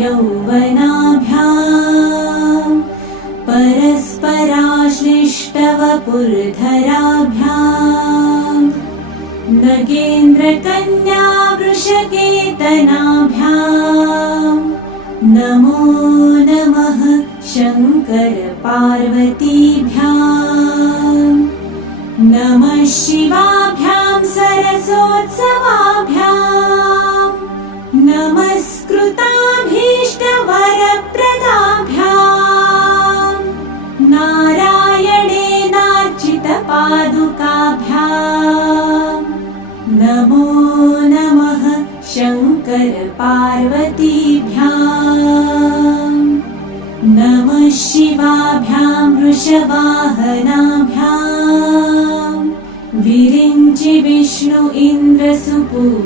यौवनाभ्याम् परस्पराश्लिष्टवपुर्धराभ्याम् नगेन्द्रकन्या वृषकेतनाभ्याम् नमो नमः शङ्कर पार्वतीभ्याम् नमः शिवाभ्यां सरसोत्सवाभ्याम् नमस्कृताभीष्टवरप्रदाभ्याम् नारायणेनार्चितपादुकाभ्याम् नमो नमः शङ्कर पार्वतीभ्याम् नमः शिवाभ्यां वृषवाहनाभ्याम् विरिञ्चि विष्णु इन्द्र सुपूजिताभ्याम्।